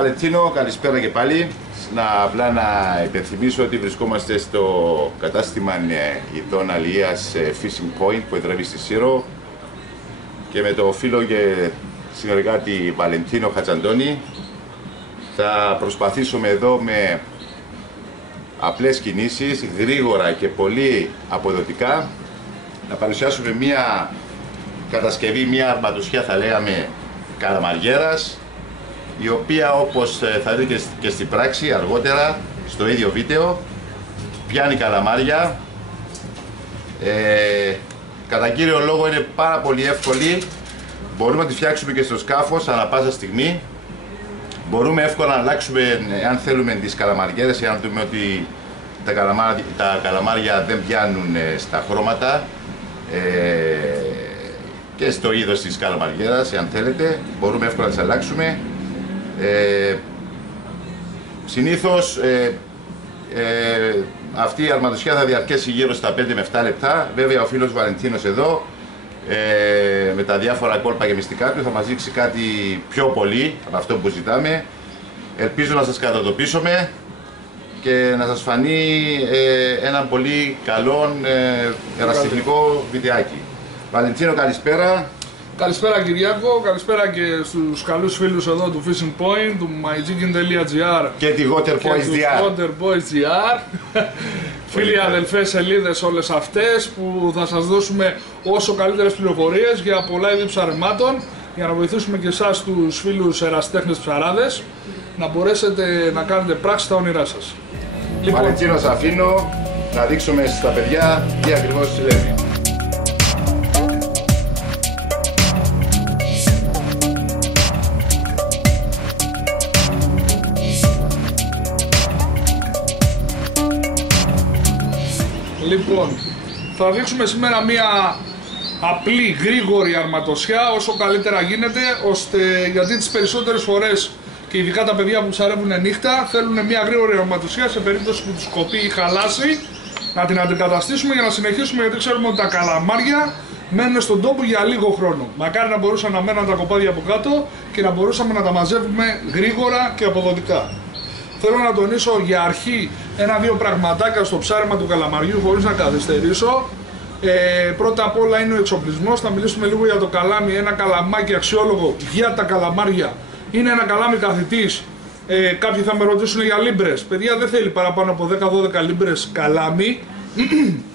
Βαλεντίνο, καλησπέρα και πάλι. Απλά να υπενθυμίσω ότι βρισκόμαστε στο κατάστημα ειδών αλίας Fishing Point που εδρεύει στη Σύρο και με το φίλο και συνεργάτη Βαλεντίνο Χατζαντώνη θα προσπαθήσουμε εδώ με απλές κινήσεις, γρήγορα και πολύ αποδοτικά να παρουσιάσουμε μια κατασκευή, μια αρματοσιά θα λέγαμε καλαμαριέρας, η οποία όπως θα δείτε και στην πράξη αργότερα στο ίδιο βίντεο πιάνει καλαμάρια. Κατά κύριο λόγο είναι πάρα πολύ εύκολη, μπορούμε να τη φτιάξουμε και στο σκάφος ανά πάσα στιγμή. Μπορούμε εύκολα να αλλάξουμε αν θέλουμε τις καλαμαριέρες, εάν δούμε ότι τα καλαμάρια δεν πιάνουν στα χρώματα και στο είδος της καλαμαριέρας, εάν θέλετε, μπορούμε εύκολα να τις αλλάξουμε. Συνήθως αυτή η αρματοσιά θα διαρκέσει γύρω στα 5 με 7 λεπτά. Βέβαια ο φίλος Βαλεντίνος εδώ με τα διάφορα κόλπα και μυστικά του θα μας δείξει κάτι πιο πολύ από αυτό που ζητάμε. Ελπίζω να σας κατατοπίσουμε και να σας φανεί ένα πολύ καλό ερασιτεχνικό βιντεάκι. Βαλεντίνο, καλησπέρα. Καλησπέρα Κυριάκο, καλησπέρα και στους καλούς φίλους εδώ του Fishing Point, του myjigging.gr και τη waterboys.gr. Φίλοι αδελφές σελίδες όλες αυτές που θα σας δώσουμε όσο καλύτερες πληροφορίες για πολλά είδη ψαρεμάτων, για να βοηθήσουμε και εσάς τους φίλους ερασιτέχνες ψαράδες να μπορέσετε να κάνετε πράξη τα όνειρά σας. Βαλεντίνο, σας αφήνω να δείξουμε στα παιδιά τι ακριβώς συμβαίνει. Λοιπόν, θα δείξουμε σήμερα μία απλή, γρήγορη αρματοσιά όσο καλύτερα γίνεται, γιατί τις περισσότερες φορές και ειδικά τα παιδιά που ψαρεύουν νύχτα θέλουν μία γρήγορη αρματοσιά σε περίπτωση που τους κοπεί ή χαλάσει, να την αντικαταστήσουμε για να συνεχίσουμε, γιατί ξέρουμε ότι τα καλαμάρια μένουν στον τόπο για λίγο χρόνο. Μακάρι να μπορούσαν να μένουν τα κοπάδια από κάτω και να μπορούσαμε να τα μαζεύουμε γρήγορα και αποδοτικά. Θέλω να τονίσω για αρχή ένα-δύο πραγματάκια στο ψάρεμα του καλαμαριού χωρίς να καθυστερήσω. Πρώτα απ' όλα είναι ο εξοπλισμός. Θα μιλήσουμε λίγο για το καλάμι. Ένα καλαμάκι αξιόλογο για τα καλαμάρια. Είναι ένα καλάμι καθητής. Κάποιοι θα με ρωτήσουν για λίμπρες. Παιδιά, δεν θέλει παραπάνω από 10-12 λίμπρες καλάμι,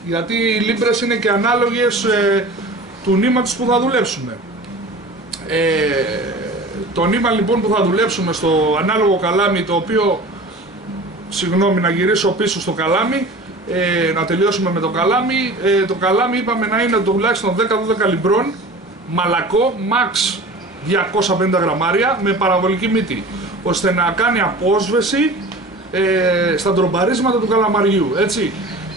γιατί οι λίμπρες είναι και ανάλογες του νήματος που θα δουλέψουμε. Το νήμα λοιπόν που θα δουλέψουμε στο ανάλογο καλάμι, το οποίο, συγγνώμη να γυρίσω πίσω στο καλάμι, να τελειώσουμε με το καλάμι. Το καλάμι είπαμε να είναι τουλάχιστον 10-12 λιμπρών, μαλακό, max 250 γραμμάρια, με παραβολική μύτη, ώστε να κάνει απόσβεση στα τρομπαρίσματα του καλαμαριού, έτσι,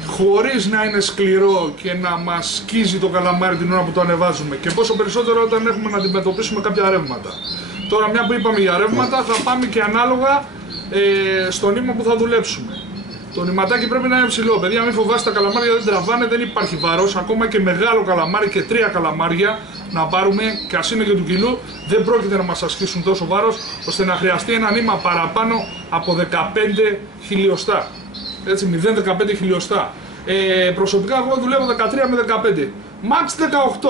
χωρίς να είναι σκληρό και να μας σκίζει το καλαμάρι την ώρα που το ανεβάζουμε, και πόσο περισσότερο όταν έχουμε να αντιμετωπίσουμε κάποια ρεύματα. Τώρα, μια που είπαμε για ρεύματα, θα πάμε και ανάλογα στο νήμα που θα δουλέψουμε. Το νηματάκι πρέπει να είναι ψηλό. Παιδιά, μην φοβάστε, τα καλαμάρια δεν τραβάνε, δεν υπάρχει βάρος. Ακόμα και μεγάλο καλαμάρι και 3 καλαμάρια να πάρουμε, και ας είναι και του κιλού, δεν πρόκειται να μας ασκήσουν τόσο βάρος, ώστε να χρειαστεί ένα νήμα παραπάνω από 15 χιλιοστά. Έτσι, 0,15 χιλιοστά. Προσωπικά εγώ δουλεύω 13 με 15. Max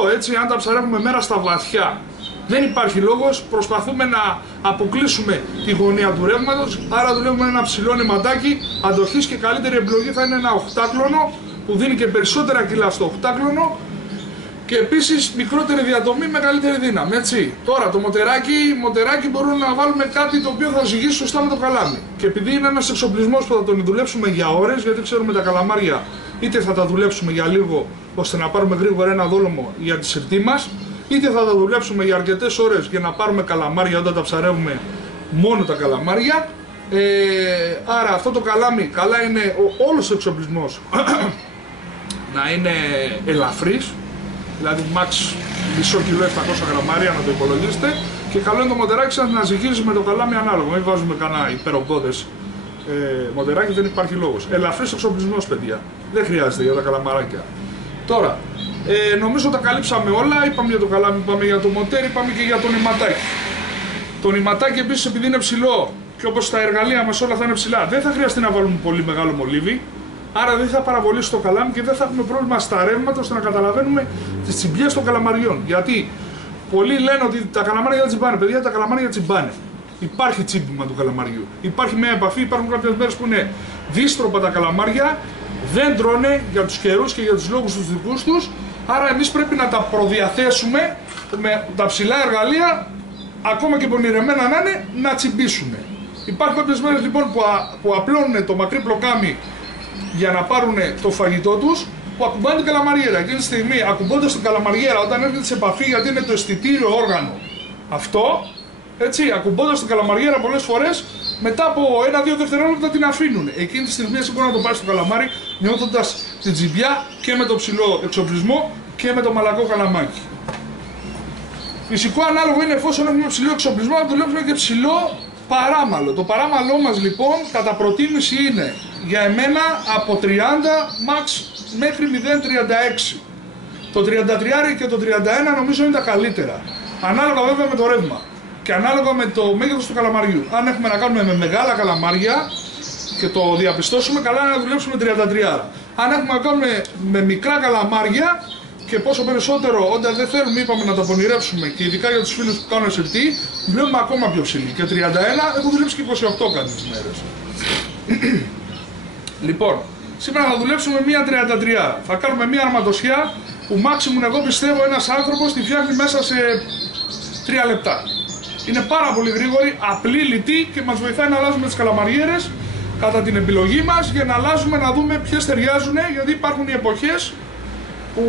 18, έτσι, αν τα ψαρεύουμε μέρα στα βαθιά. Δεν υπάρχει λόγος, προσπαθούμε να αποκλείσουμε τη γωνία του ρεύματος, άρα δουλεύουμε ένα ψηλό νηματάκι αντοχής, και καλύτερη επιλογή θα είναι ένα 8κλωνο που δίνει και περισσότερα κιλά στο 8κλωνο και επίσης μικρότερη διατομή, μεγαλύτερη δύναμη, έτσι. Τώρα το μοτεράκι μπορούμε να βάλουμε κάτι το οποίο θα ζυγίσει σωστά με το καλάμι, και επειδή είναι ένας εξοπλισμός που θα τον δουλέψουμε για ώρες, γιατί ξέρουμε τα καλαμάρια είτε θα τα δουλέψουμε για λίγο ώστε να πάρουμε γρήγορα ένα δόλωμο για τη συρτή μας, είτε θα τα δουλέψουμε για αρκετές ώρες για να πάρουμε καλαμάρια όταν τα ψαρεύουμε μόνο τα καλαμάρια. Άρα αυτό το καλάμι, καλά είναι όλος ο εξοπλισμός να είναι ελαφρύς, δηλαδή max μισό κιλό 700 γραμμάρια να το υπολογίσετε, και καλό είναι το μοτεράκι σας να ζυγίζει με το καλάμι ανάλογα, μην βάζουμε κανένα υπερογκώδες μοτεράκι, δεν υπάρχει λόγος. Ελαφρύς εξοπλισμός, παιδιά, δεν χρειάζεται για τα καλαμαράκια. Τώρα, νομίζω τα καλύψαμε όλα, είπαμε για το καλάμι, είπαμε για το μοτέρ, είπαμε και για το νηματάκι. Το νηματάκι επίσης, επειδή είναι ψηλό και όπως τα εργαλεία μας όλα θα είναι ψηλά, δεν θα χρειαστεί να βάλουμε πολύ μεγάλο μολύβι. Άρα δεν θα παραβολήσει το καλάμι και δεν θα έχουμε πρόβλημα στα ρεύματα ώστε να καταλαβαίνουμε τις τσιμπιές των καλαμαριών. Γιατί πολλοί λένε ότι τα καλαμάρια δεν τσιμπάνε. Παιδιά, τα καλαμάρια τσιμπάνε. Υπάρχει τσίμπημα του καλαμαριού. Υπάρχει μια επαφή, υπάρχουν κάποιες μέρες που είναι δύστροπα τα καλαμάρια, δεν τρώνε για τους καιρούς και για τους λόγους τους δικούς τους. Άρα εμείς πρέπει να τα προδιαθέσουμε με τα ψηλά εργαλεία, ακόμα και πονηρεμένα να είναι, να τσιμπήσουμε. Υπάρχουν κάποιες μέρες λοιπόν που απλώνουν το μακρύ πλοκάμι για να πάρουν το φαγητό τους, που ακουμπάνε την καλαμαριέρα. Εκείνη τη στιγμή, ακουμπώντας την καλαμαριέρα, όταν έρχεται σε επαφή, γιατί είναι το αισθητήριο όργανο αυτό, έτσι, ακουμπώντας την καλαμαριέρα πολλές φορές, μετά από 1-2 δευτερόλεπτα την αφήνουν. Εκείνη τη στιγμή εσύ μπορεί να το πάρεις στο καλαμάρι, νιώθοντας την τσιμπιά και με το ψηλό εξοπλισμό και με το μαλακό καλαμάκι. Φυσικό ανάλογο είναι, εφόσον έχουμε ψηλό εξοπλισμό, να δουλέψουμε και ψηλό παράμαλο. Το παράμαλό μας λοιπόν κατά προτίμηση είναι για εμένα από 30 max μέχρι 0,36. Το 33 και το 31 νομίζω είναι τα καλύτερα. Ανάλογα βέβαια με το ρεύμα και ανάλογα με το μέγεθος του καλαμαριού. Αν έχουμε να κάνουμε με μεγάλα καλαμάρια και το διαπιστώσουμε, καλά είναι να δουλέψουμε 33. Αν έχουμε να κάνουμε με μικρά καλαμάρια και πόσο περισσότερο όταν δεν θέλουμε, είπαμε, να τα πονηρέψουμε, και ειδικά για τους φίλους που κάνουν SLT, δουλεύουμε ακόμα πιο ψηλή. Και 31 έχω δουλέψει και 28 κάποιες μέρες. Λοιπόν, σήμερα θα δουλέψουμε μία 33. Θα κάνουμε μία αρματοσιά που maximum εγώ πιστεύω ένας άνθρωπος τη φτιάχνει μέσα σε 3 λεπτά. Είναι πάρα πολύ γρήγορη, απλή, λιτή και μας βοηθάει να αλλάζουμε τις καλαμαριέρες κατά την επιλογή μας, για να αλλάζουμε, να δούμε ποιες ταιριάζουν, γιατί υπάρχουν οι εποχές που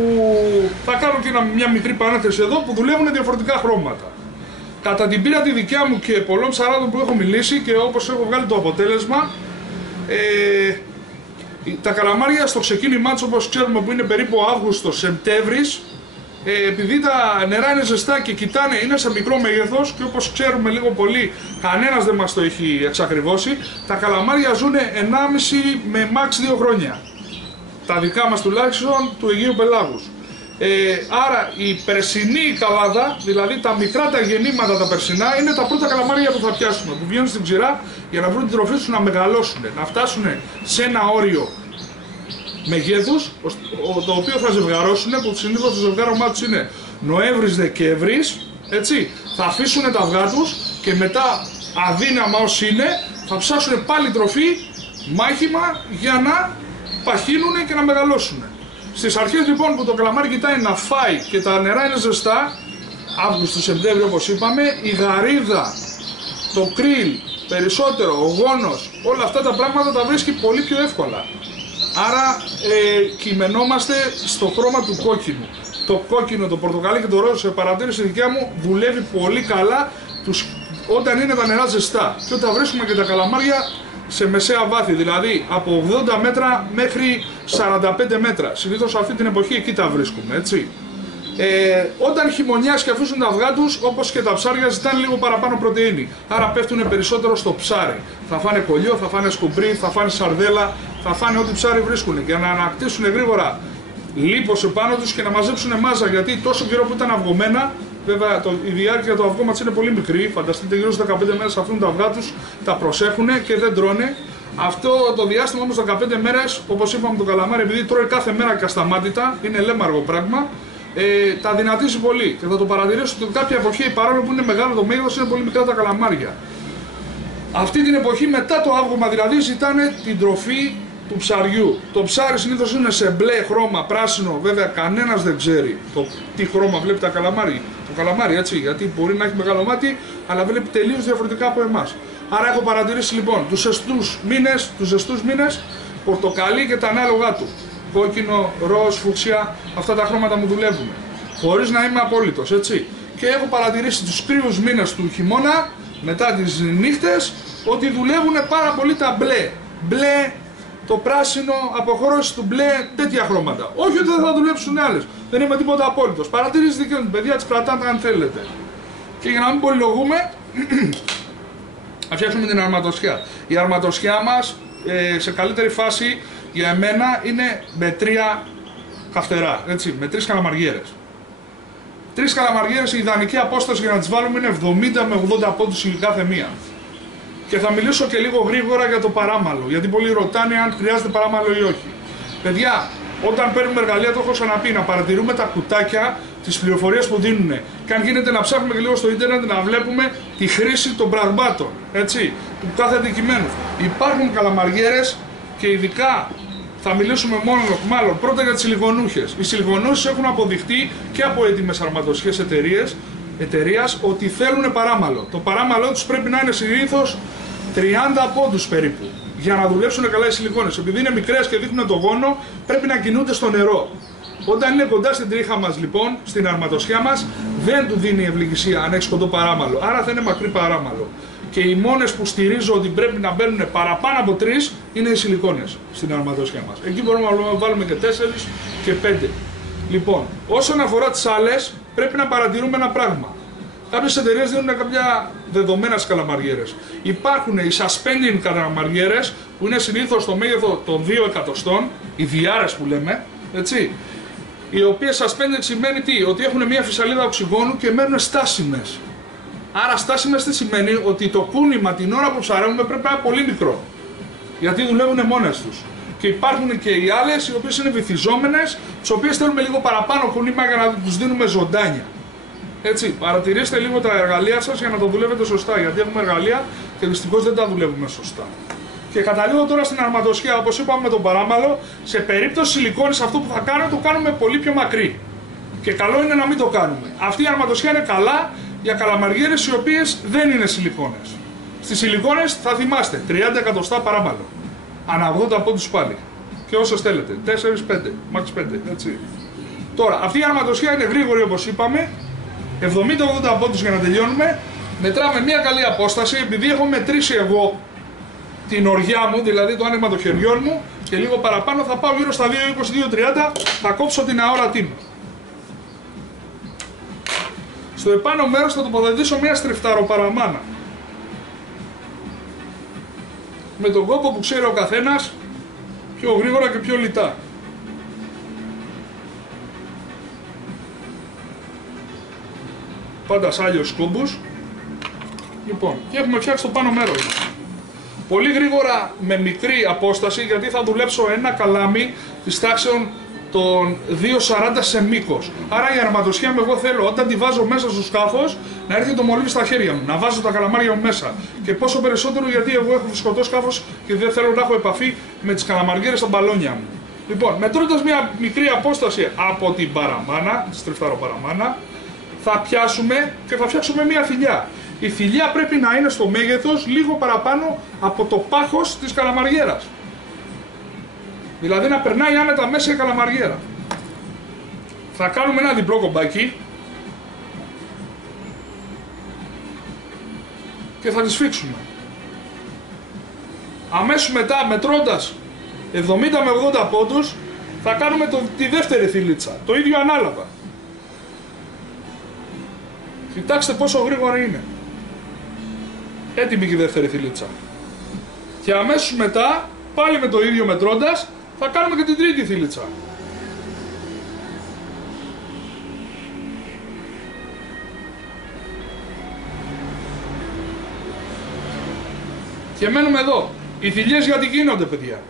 θα κάνω και μια μικρή παρένθεση εδώ, που δουλεύουν διαφορετικά χρώματα. Κατά την πείρα τη δικιά μου και πολλών ψαράδων που έχω μιλήσει και όπως έχω βγάλει το αποτέλεσμα, τα καλαμάρια στο ξεκίνημά τους, όπως ξέρουμε, που είναι περίπου Αύγουστος-Σεπτέμβρης, επειδή τα νερά είναι ζεστά και κοιτάνε, είναι σε μικρό μέγεθος και όπως ξέρουμε λίγο πολύ, κανένας δεν μας το έχει εξακριβώσει, τα καλαμάρια ζουν 1,5 με max 2 χρόνια. Τα δικά μας τουλάχιστον του Αιγαίου Πελάγους. Άρα η περσινή καλάδα, δηλαδή τα μικρά τα γεννήματα τα περσινά, είναι τα πρώτα καλαμάρια που θα πιάσουμε, που βγαίνουν στην ξηρά για να βρουν την τροφή τους να μεγαλώσουν, να φτάσουν σε ένα όριο μεγέθους, το οποίο θα ζευγαρώσουν, που συνήθως το ζευγάρωμά τους είναι Νοέμβρης-Δεκέμβρης, έτσι, θα αφήσουν τα αυγά τους και μετά, αδύναμα ως είναι, θα ψάσουν πάλι τροφή, μάχημα, για να παχύνουν και να μεγαλώσουν. Στις αρχές λοιπόν που το καλαμάρι κοιτάει να φάει και τα νερά είναι ζεστά, Αύγουστο-Σεπτέμβριο όπως είπαμε, η γαρίδα, το κρίλ, περισσότερο, ο γόνος, όλα αυτά τα πράγματα τα βρίσκει πολύ πιο εύκολα. Άρα κειμενόμαστε στο χρώμα του κόκκινου. Το κόκκινο, το πορτοκαλί και το ροζ, σε παρατήρηση δικιά μου, δουλεύει πολύ καλά όταν είναι τα νερά ζεστά. Και όταν βρίσκουμε και τα καλαμάρια σε μεσαία βάθη, δηλαδή από 80 μέτρα μέχρι 45 μέτρα. Συνήθως αυτή την εποχή εκεί τα βρίσκουμε, έτσι. Όταν χειμωνιάσει και αφήσουν τα αυγά τους, όπως και τα ψάρια, ζητάνε λίγο παραπάνω πρωτεΐνη. Άρα πέφτουν περισσότερο στο ψάρι. Θα φάνε κολλιό, θα φάνε σκουμπρί, θα φάνε σαρδέλα, θα φάνε ό,τι ψάρι βρίσκουν. Για να ανακτήσουν γρήγορα λίπος επάνω τους και να μαζέψουν μάζα. Γιατί τόσο καιρό που ήταν αυγωμένα, βέβαια η διάρκεια του αυγώματος είναι πολύ μικρή. Φανταστείτε, γύρω στις 15 μέρες αφήνουν τα αυγά τους, τα προσέχουν και δεν τρώνε. Αυτό το διάστημα όμως 15 μέρες, όπως είπαμε, το καλαμάρι, επειδή τρώει κάθε μέρα και ασταμάτητα, είναι λέμαργο πράγμα. Τα δυνατίζει πολύ και θα το παρατηρήσω ότι κάποια εποχή, παρόλο που είναι μεγάλο το μέγεθος, είναι πολύ μικρά τα καλαμάρια. Αυτή την εποχή μετά το αύγωμα δηλαδή ζητάνε την τροφή του ψαριού. Το ψάρι συνήθως είναι σε μπλε χρώμα, πράσινο, βέβαια κανένας δεν ξέρει τι χρώμα βλέπει το καλαμάρι, έτσι, γιατί μπορεί να έχει μεγάλο μάτι, αλλά βλέπει τελείως διαφορετικά από εμάς. Άρα έχω παρατηρήσει λοιπόν τους ζεστούς μήνες, πορτοκαλί και τα ανάλογα του. Κόκκινο, ροζ, φουξιά, αυτά τα χρώματα μου δουλεύουν. Χωρίς να είμαι απόλυτος, έτσι. Και έχω παρατηρήσει τους κρύους μήνες του χειμώνα, μετά τις νύχτες, ότι δουλεύουν πάρα πολύ τα μπλε. Μπλε, το πράσινο, αποχώρηση του μπλε, τέτοια χρώματα. Όχι ότι δεν θα δουλέψουν άλλες. Δεν είμαι τίποτα απόλυτος. Παρατηρήσεις δικές μου, παιδιά, τις κρατάτε αν θέλετε. Και για να μην πολυλογούμε, θα φτιάξουμε την αρματοσιά. Η αρματοσιά μας σε καλύτερη φάση για εμένα είναι με 3 καυτερά, έτσι, με 3 καλαμαριέρες. 3 καλαμαριέρες, η ιδανική απόσταση για να τις βάλουμε είναι 70 με 80 πόντους η κάθε μία. Και θα μιλήσω και λίγο γρήγορα για το παράμαλο, γιατί πολλοί ρωτάνε αν χρειάζεται παράμαλο ή όχι. Παιδιά, όταν παίρνουμε εργαλεία, το έχω ξαναπεί, να παρατηρούμε τα κουτάκια, τις πληροφορίες που δίνουν. Και αν γίνεται να ψάχνουμε και λίγο στο ίντερνετ να βλέπουμε τη χρήση των πραγμάτων, έτσι, του κάθε αντικειμένου. Υπάρχουν καλαμαριέρες και ειδικά θα μιλήσουμε μάλλον πρώτα για τις σιλικονούχες. Οι σιλικονούχες έχουν αποδειχτεί και από έτοιμες αρματοσχές εταιρείας ότι θέλουν παράμαλο. Το παράμαλό τους πρέπει να είναι συνήθως 30 πόντους περίπου για να δουλέψουν καλά οι σιλικόνες. Επειδή είναι μικρές και δείχνουν το γόνο, πρέπει να κινούνται στο νερό. Όταν είναι κοντά στην τρίχα μας, λοιπόν, στην αρματοσχιά μας, δεν του δίνει ευληγησία αν έχει κοντό παράμαλο. Άρα θα είναι μακρύ παράμαλο. Και οι μόνες που στηρίζω ότι πρέπει να μπαίνουν παραπάνω από 3 είναι οι σιλικόνες στην αρματοσχιά μας. Εκεί μπορούμε να βάλουμε και 4 και 5. Λοιπόν, όσον αφορά τις άλλες, πρέπει να παρατηρούμε ένα πράγμα. Κάποιες εταιρείες δίνουν κάποια δεδομένα στις καλαμαριέρες. Υπάρχουν οι suspending καλαμαριέρες που είναι συνήθως στο μέγεθο των 2 εκατοστών, οι διάρες που λέμε, έτσι. Οι οποίες suspended σημαίνει τι, ότι έχουν μια φυσαλίδα οξυγόνου και μένουν στάσιμες. Άρα στάσιμες τι σημαίνει, ότι το κούνημα την ώρα που ψαρεύουμε πρέπει να είναι πολύ μικρό. Γιατί δουλεύουν μόνες τους. Και υπάρχουν και οι άλλες οι οποίες είναι βυθιζόμενες, τις οποίες θέλουμε λίγο παραπάνω κούνημα για να τους δίνουμε ζωντάνια. Έτσι, παρατηρήστε λίγο τα εργαλεία σας για να το δουλεύετε σωστά. Γιατί έχουμε εργαλεία και δυστυχώς δεν τα δουλεύουμε σωστά. Και καταλήγω τώρα στην αρματοσχιά, όπως είπαμε με τον παράμαλο, σε περίπτωση σιλικόνης αυτό που θα κάνουμε το κάνουμε πολύ πιο μακρύ. Και καλό είναι να μην το κάνουμε. Αυτή η αρματοσχιά είναι καλά για καλαμαριέρες οι οποίες δεν είναι σιλικόνες. Στις σιλικόνες θα θυμάστε 30 εκατοστά παράμαλο. Ανά 80 πόντους πάλι. Και όσες θέλετε. 4-5, max 5. Έτσι. Τώρα, αυτή η αρματοσχιά είναι γρήγορη όπως είπαμε. 70-80 πόντους για να τελειώνουμε. Μετράμε μια καλή απόσταση. Επειδή έχω μετρήσει εγώ την οριά μου, δηλαδή το άνοιγμα των χεριών μου, και λίγο παραπάνω θα πάω γύρω στα 2-20-2-30, θα κόψω την αόρατή μου. Στο επάνω μέρος θα τοποθετήσω μια στριφταροπαραμάνα. Με τον κόπο που ξέρει ο καθένας, πιο γρήγορα και πιο λιτά. Πάντα σάλιος κόμπους. Λοιπόν, και έχουμε φτιάξει το πάνω μέρος. Πολύ γρήγορα με μικρή απόσταση, γιατί θα δουλέψω ένα καλάμι της τάξεων των 2,40 σε μήκος. Άρα η αρματοσχιά μου εγώ θέλω όταν τη βάζω μέσα στο σκάφος να έρθει το μολύβι στα χέρια μου, να βάζω τα καλαμάρια μου μέσα. Και πόσο περισσότερο γιατί εγώ έχω φυσικωτό σκάφος και δεν θέλω να έχω επαφή με τις καλαμαριέρες στα μπαλόνια μου. Λοιπόν, μετρώντας μια μικρή απόσταση από την παραμάνα, τη στριφταροπαραμάνα, θα πιάσουμε και θα φτιάξουμε μια θηλιά. Η θηλιά πρέπει να είναι στο μέγεθος λίγο παραπάνω από το πάχος της καλαμαριέρας. Δηλαδή να περνάει άνετα μέσα η καλαμαριέρα. Θα κάνουμε ένα διπλό κομπάκι και θα τη σφίξουμε. Αμέσως μετά, μετρώντας 70 με 80 πόντους, θα κάνουμε τη δεύτερη θηλίτσα, το ίδιο ανάλογα. Κοιτάξτε πόσο γρήγορα είναι. Έτοιμη και η δεύτερη θηλίτσα. Και αμέσως μετά, πάλι με το ίδιο μετρώντας, θα κάνουμε και την τρίτη θηλίτσα. Και μένουμε εδώ. Οι θηλιές γιατί γίνονται, παιδιά.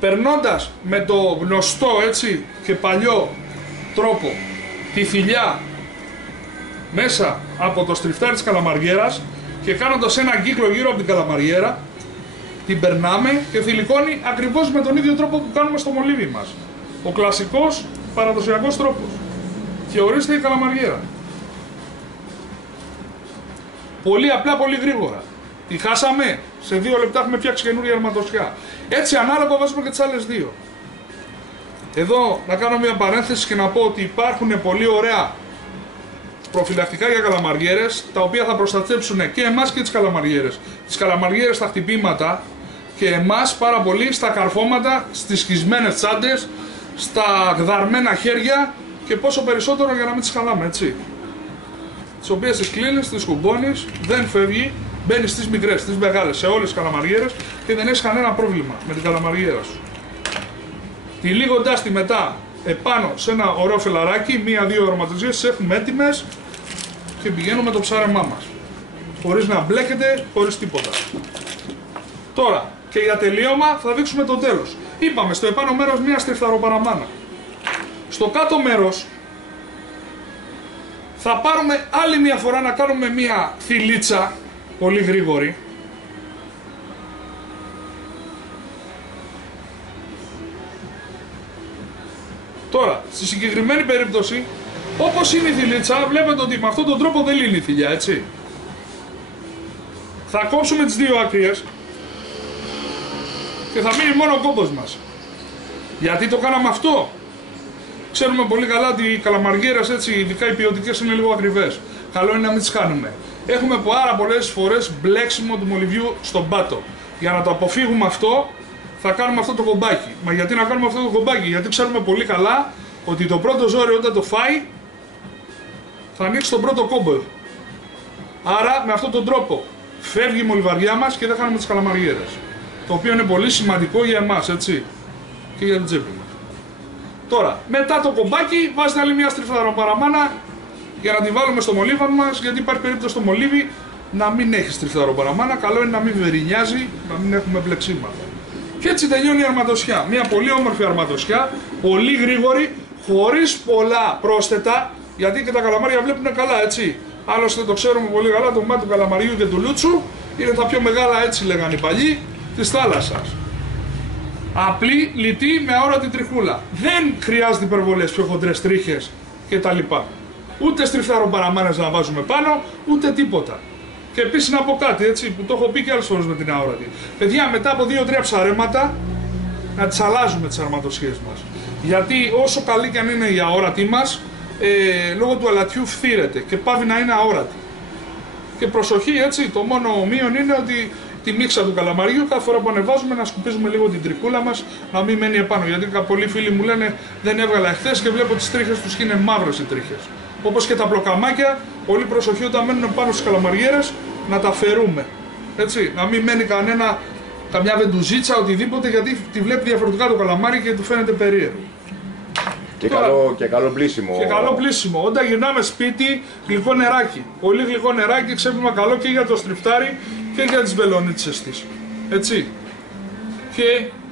Περνώντας με το γνωστό έτσι και παλιό τρόπο τη θηλιά μέσα από το στριφτάρι της καλαμαριέρας και κάνοντας έναν κύκλο γύρω από την καλαμαριέρα, την περνάμε και θηλυκώνει ακριβώς με τον ίδιο τρόπο που κάνουμε στο μολύβι μας. Ο κλασικός παραδοσιακός τρόπος. Και ορίστε η καλαμαριέρα. Πολύ απλά, πολύ γρήγορα. Τη χάσαμε, σε 2 λεπτά έχουμε φτιάξει καινούργια αρματοσιά. Έτσι ανάλογα βάζουμε και τις άλλες 2. Εδώ να κάνω μια παρένθεση και να πω ότι υπάρχουν πολύ ωραία προφυλακτικά για καλαμαριέρες, τα οποία θα προστατέψουν και εμάς και τις καλαμαριέρες. Τις καλαμαριέρες στα χτυπήματα και εμάς πάρα πολύ στα καρφώματα, στις σχισμένες τσάντες, στα γδαρμένα χέρια και πόσο περισσότερο για να μην τις χαλάμε, έτσι. Τις οποίες τις κλείνεις, τις κουμπώνεις, δεν φεύγει, μπαίνει στις μικρές, στις μεγάλες, σε όλες τις καλαμαριέρες και δεν έχεις κανένα πρόβλημα με την καλαμαριέρα σου. Τυλίγοντας τη μετά επάνω σε ένα ωραίο φελαράκι, 1-2 αρωματοζύες τις έχουμε έτοιμες και πηγαίνουμε το ψάρεμά μας. χωρίς να μπλέκεται, χωρίς τίποτα. Τώρα, και για τελείωμα θα δείξουμε το τέλος. Είπαμε στο επάνω μέρος μία στριφταροπαραμάνα. Στο κάτω μέρος θα πάρουμε άλλη μία φορά να κάνουμε μία θηλίτσα, πολύ γρήγορη. Τώρα, στη συγκεκριμένη περίπτωση, όπως είναι η θηλίτσα, βλέπετε ότι με αυτόν τον τρόπο δεν λύνει η θηλιά, έτσι. Θα κόψουμε τις δύο άκριες και θα μείνει μόνο ο κόμπος μας. Γιατί το κάναμε αυτό? Ξέρουμε πολύ καλά ότι οι καλαμαριέρες, έτσι, ειδικά οι ποιοτικές, είναι λίγο ακριβές. Καλό είναι να μην τις κάνουμε. Έχουμε πάρα πολλές φορές μπλέξιμο του μολυβιού στον πάτο. Για να το αποφύγουμε αυτό, θα κάνουμε αυτό το κομπάκι. Μα γιατί να κάνουμε αυτό το κομπάκι? Γιατί ξέρουμε πολύ καλά ότι το πρώτο ζόρι όταν το φάει θα ανοίξει τον πρώτο κόμπο. Άρα με αυτόν τον τρόπο φεύγει η μολυβαριά μας και δεν χάνουμε τις καλαμαριέρες. Το οποίο είναι πολύ σημαντικό για εμάς, έτσι, και για την τσέπη μας. Τώρα, μετά το κομπάκι βάζετε άλλη μια στριφταροπαραμάνα για να τη βάλουμε στο μολύβαν μας, γιατί υπάρχει περίπτωση το μολύβι να μην έχει στριφταροπαραμάνα. Καλό είναι να μην βερινιάζει, να μην έχουμε μπλεξίματα. Και έτσι τελειώνει η αρματοσιά. Μια πολύ όμορφη αρματοσιά, πολύ γρήγορη, χωρίς πολλά πρόσθετα, γιατί και τα καλαμάρια βλέπουν καλά, έτσι. Άλλωστε το ξέρουμε πολύ καλά, το μάτι του καλαμαριού και του λούτσου είναι τα πιο μεγάλα, έτσι λέγανε οι παλιοί, της θάλασσας. Απλή, λιτή, με αόρατη τριχούλα. Δεν χρειάζεται υπερβολές, πιο χοντρές τρίχες κτλ. Ούτε στριφταροπαραμάνες να βάζουμε πάνω, ούτε τίποτα. Και επίσης να πω κάτι, έτσι, που το έχω πει και άλλες φορές με την αόρατη. Παιδιά, μετά από 2-3 ψαρέματα να τις αλλάζουμε τις αρματοσιές μας. Γιατί όσο καλή και αν είναι η αόρατη μας, λόγω του αλατιού φθήρεται και πάβει να είναι αόρατη. Και προσοχή, έτσι, το μόνο μείον είναι ότι τη μίξα του καλαμαριού κάθε φορά που ανεβάζουμε να σκουπίζουμε λίγο την τριχούλα μας, να μην μένει επάνω. Γιατί πολλοί φίλοι μου λένε δεν έβγαλα εχθές και βλέπω τις τρίχες τους και είναι μαύρες οι τρίχες. Όπως και τα πλοκαμάκια, πολύ προσοχή όταν μένουν πάνω στις καλαμαριέρες να τα φερούμε. Έτσι, να μην μένει καμιά βεντουζίτσα, οτιδήποτε, γιατί τη βλέπει διαφορετικά το καλαμάρι και του φαίνεται περίεργο. Και, και καλό πλήσιμο. Και καλό πλήσιμο. Όταν γυρνάμε σπίτι, γλυκό νεράκι. Πολύ γλυκό νεράκι, ξέπλυμα καλό και για το στριφτάρι και για τις βελονίτσες της. Έτσι. Και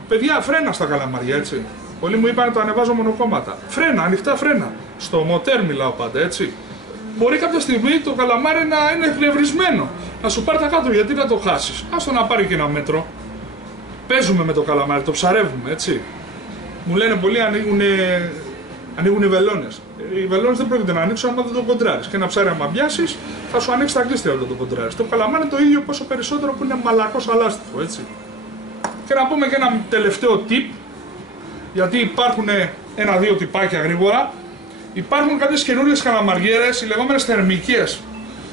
παιδιά, φρένα στα καλαμάρια, έτσι. Πολλοί μου είπαν το ανεβάζω μονοκόμματα. Φρένα, ανοιχτά φρένα. Στο μοτέρ μιλάω πάντα, έτσι. Μπορεί κάποια στιγμή το καλαμάρι να είναι εκνευρισμένο. Να σου πάρει τα κάτω, γιατί να το χάσεις. Άστο να πάρει και ένα μέτρο. Παίζουμε με το καλαμάρι, το ψαρεύουμε, έτσι. Μου λένε πολλοί ανοίγουν οι βελόνες. Οι βελόνες δεν πρόκειται να ανοίξουν άμα δεν το κοντράρεις. Και ένα ψάρι, άμα πιάσεις, θα σου ανοίξει τα κλείστια όταν το κοντράρεις. Το καλαμάρι είναι το ίδιο, πόσο περισσότερο που είναι μαλακός αλάστιχο, έτσι. Και να πούμε και ένα τελευταίο tip, γιατί υπάρχουν ένα-δύο τυπάκια γρήγορα. Υπάρχουν κάποιες καινούριες καλαμαριέρες, οι λεγόμενες θερμικές.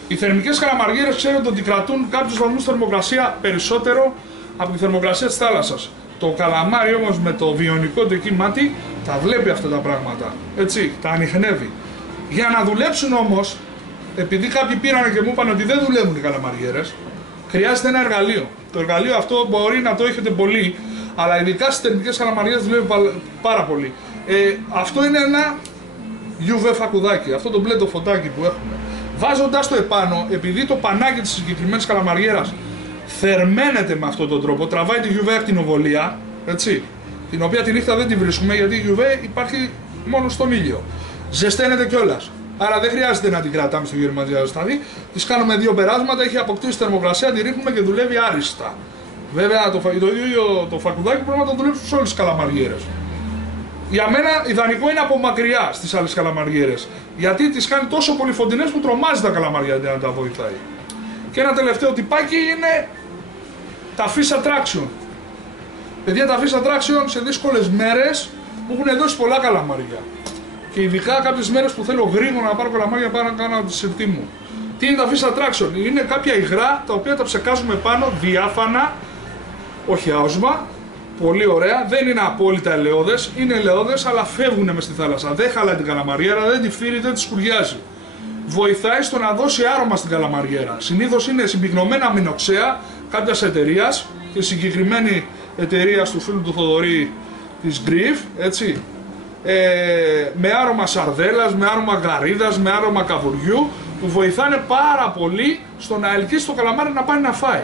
Οι θερμικές καλαμαριέρες ξέρετε ότι κρατούν κάποιους βαθμούς θερμοκρασία περισσότερο από τη θερμοκρασία της θάλασσας. Το καλαμάρι όμως με το βιονικό του εκεί μάτι τα βλέπει αυτά τα πράγματα, έτσι, τα ανιχνεύει. Για να δουλέψουν όμως, επειδή κάποιοι πήραν και μου είπαν ότι δεν δουλεύουν οι καλαμαριέρες, χρειάζεται ένα εργαλείο. Το εργαλείο αυτό μπορεί να το έχετε πολύ, αλλά ειδικά στις θερμικές καλαμαριέρες δουλεύει πάρα πολύ. Αυτό είναι ένα UV φακουδάκι, αυτό το μπλε το φωτάκι που έχουμε. Βάζοντας το επάνω, επειδή το πανάκι της συγκεκριμένης καλαμαριέρας θερμαίνεται με αυτόν τον τρόπο, τραβάει τη UV ακτινοβολία, έτσι, την οποία τη νύχτα δεν τη βρίσκουμε γιατί η UV υπάρχει μόνο στον ήλιο. Ζεσταίνεται κιόλας. Άρα δεν χρειάζεται να την κρατάμε στο γερμανιζιάζο στάδι. Τις κάνουμε δύο περάσματα, έχει αποκτήσει θερμοκρασία, τη ρίχνουμε και δουλεύει άριστα. Βέβαια το ίδιο το φακουδάκι πρέπει να το δουλέψουμε σε όλες τις καλαμαριέρες. Για μένα ιδανικό είναι από μακριά στις άλλες καλαμαριέρες. Γιατί τις κάνει τόσο πολύ φωτεινές που τρομάζει τα καλαμαριά να τα βοηθάει. Και ένα τελευταίο τυπάκι είναι τα fish attraction. Παιδιά, τα fish attraction σε δύσκολες μέρες μου έχουν δώσει πολλά καλαμάρια. Και ειδικά κάποιες μέρες που θέλω γρήγορα να πάρω καλαμάρια πάνω να κάνω τη συρτή μου. Τι είναι τα fish attraction? Είναι κάποια υγρά τα οποία τα ψεκάζουμε πάνω διάφανα, όχι άοσμα. Πολύ ωραία, δεν είναι απόλυτα ελαιόδες, είναι ελαιόδες αλλά φεύγουν μες στη θάλασσα. Δεν χαλάει την καλαμαριέρα, δεν τη φύρει, δεν τη σκουριάζει. Βοηθάει στο να δώσει άρωμα στην καλαμαριέρα. Συνήθως είναι συμπυκνωμένα αμινοξέα κάποιας εταιρείας, τη συγκεκριμένη εταιρεία του φίλου του Θοδωρή της Grief, έτσι. Με άρωμα σαρδέλας, με άρωμα γαρίδας, με άρωμα καβουριού, που βοηθάνε πάρα πολύ στο να ελκύσει το καλαμάρι να πάει να φάει.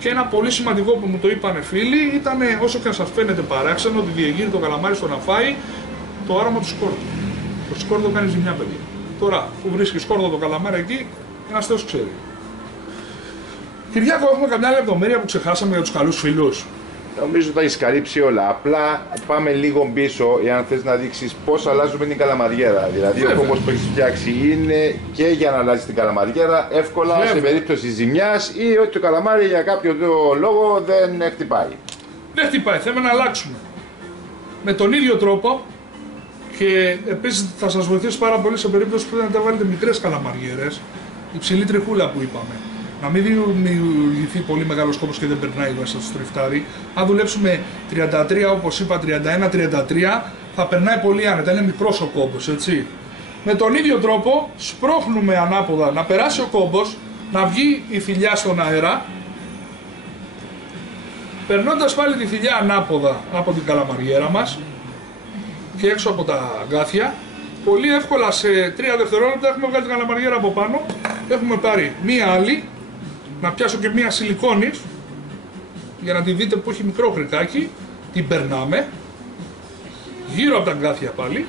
Και ένα πολύ σημαντικό που μου το είπανε φίλοι ήταν, όσο και να σας φαίνεται παράξενο, ότι διεγείρει το καλαμάρι στο να φάει το άρωμα του σκόρδου. Το σκόρδο κάνει ζημιά, παιδιά. Τώρα που βρίσκει σκόρδο το καλαμάρι εκεί, ένας Θεός ξέρει. Κυριάκο, έχουμε καμιά λεπτομέρεια που ξεχάσαμε για τους καλούς φίλους? Νομίζω τα έχεις καλύψει όλα. Απλά πάμε λίγο πίσω, εάν θες να δείξεις πώς αλλάζουμε την καλαμαριέρα. Δηλαδή, ο κόμπος που έχεις φτιάξει είναι και για να αλλάζει την καλαμαριέρα εύκολα σε περίπτωση ζημιάς ή ότι το καλαμάρι για κάποιο λόγο δεν χτυπάει. Δεν χτυπάει, θέλουμε να αλλάξουμε. Με τον ίδιο τρόπο, και επίσης θα σας βοηθήσει πάρα πολύ σε περίπτωση που θέλετε να βάλετε μικρές καλαμαριέρες, υψηλή τριχούλα που είπαμε. Να μην δημιουργηθεί πολύ μεγάλος κόμπος και δεν περνάει μέσα στο τριφτάρι. Αν δουλέψουμε 33, όπως είπα, 31-33, θα περνάει πολύ άνετα. Είναι μικρός ο κόμπος, έτσι. Με τον ίδιο τρόπο σπρώχνουμε ανάποδα να περάσει ο κόμπος, να βγει η θηλιά στον αέρα, περνώντας πάλι τη θηλιά ανάποδα από την καλαμαριέρα μας και έξω από τα αγκάθια. Πολύ εύκολα σε 3 δευτερόλεπτα έχουμε βγάλει την καλαμαριέρα από πάνω. Έχουμε πάρει μία άλλη. Να πιάσω και μία σιλικόνη για να τη δείτε που έχει μικρό χρικάκι. Την περνάμε γύρω από τα αγκάθια πάλι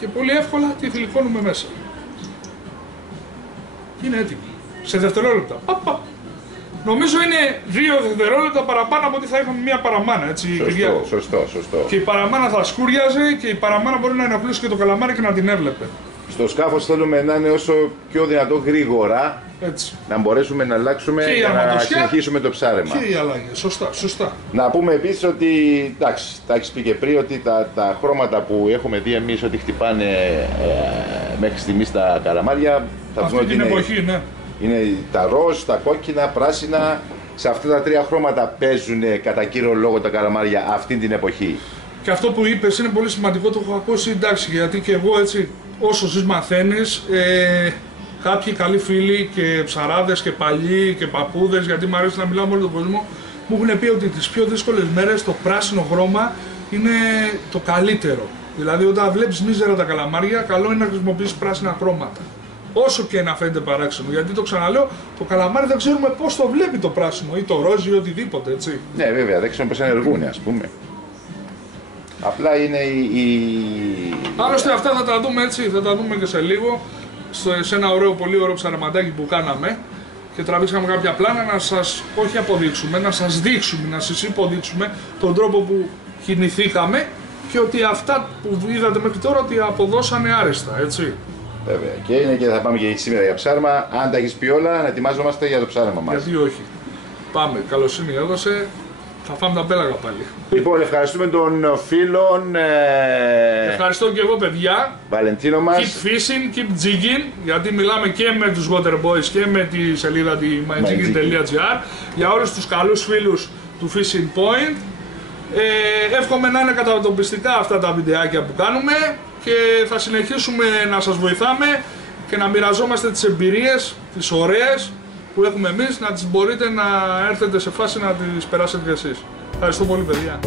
και πολύ εύκολα τη θηλυκώνουμε μέσα. Είναι έτοιμη. Σε δευτερόλεπτα. Νομίζω είναι 2 δευτερόλεπτα παραπάνω από ότι θα είχαμε μία παραμάνα. Έτσι, σωστό. Και η παραμάνα θα σκούριαζε και η παραμάνα μπορεί να ενοχλήσει και το καλαμάρι και να την έβλεπε. Στο σκάφος θέλουμε να είναι όσο πιο δυνατό γρήγορα, έτσι, να μπορέσουμε να αλλάξουμε και να συνεχίσουμε το ψάρεμα. Και οι αλλαγές, σωστά. Να πούμε επίσης ότι, εντάξει, τα έχεις πει και πριν, ότι τα χρώματα που έχουμε δει εμείς ότι χτυπάνε μέχρι στιγμής τα καλαμάρια, θα πούμε ότι εποχή, ναι. Είναι τα ροζ, τα κόκκινα, πράσινα. Σε αυτά τα 3 χρώματα παίζουν κατά κύριο λόγο τα καλαμάρια αυτή την εποχή. Και αυτό που είπες είναι πολύ σημαντικό, το έχω ακούσει, εντάξει, γιατί και εγώ έτσι όσο ζεις μαθαίνεις. Κάποιοι καλοί φίλοι και ψαράδες και παλιοί και παππούδες, γιατί μου αρέσει να μιλάω με όλο τον κόσμο, μου έχουν πει ότι τις πιο δύσκολες μέρες το πράσινο χρώμα είναι το καλύτερο. Δηλαδή όταν βλέπεις μίζερα τα καλαμάρια, καλό είναι να χρησιμοποιήσεις πράσινα χρώματα. Όσο και να φαίνεται παράξενο, γιατί το ξαναλέω, το καλαμάρι δεν ξέρουμε πώς το βλέπει το πράσινο ή το ροζ ή οτιδήποτε, έτσι. Ναι, βέβαια, δεν ξέρουμε πώς ενεργούν, ας πούμε. Απλά είναι Άλλωστε αυτά θα τα δούμε έτσι, θα τα δούμε και σε λίγο, σε ένα πολύ ωραίο ψαρεματάκι που κάναμε και τραβήξαμε κάποια πλάνα να σας, όχι αποδείξουμε, να σας δείξουμε, να σας υποδείξουμε τον τρόπο που κινηθήκαμε και ότι αυτά που είδατε μέχρι τώρα ότι αποδώσανε άρεστα, έτσι. Βέβαια. Και είναι και θα πάμε και σήμερα για ψάρεμα. Αν τα έχεις πει όλα, να ετοιμάζομαστε για το ψάρεμα μας. Γιατί όχι. Πάμε. Καλοσύνη έδωσε. Θα φάμε τα πέλαγα πάλι. Λοιπόν, ευχαριστούμε τον φίλον. Ευχαριστώ και εγώ, παιδιά. Βαλεντίνο μας. Keep fishing, keep jigging. Γιατί μιλάμε και με τους Water Boys και με τη σελίδα τη myjigging.gr για όλους τους καλούς φίλους του Fishing Point. Εύχομαι να είναι κατατοπιστικά αυτά τα βιντεάκια που κάνουμε και θα συνεχίσουμε να σας βοηθάμε και να μοιραζόμαστε τις εμπειρίες, τις ωραίες που έχουμε εμείς, να τις μπορείτε να έρθετε σε φάση να τις περάσετε κι εσείς. Ευχαριστώ πολύ, παιδιά.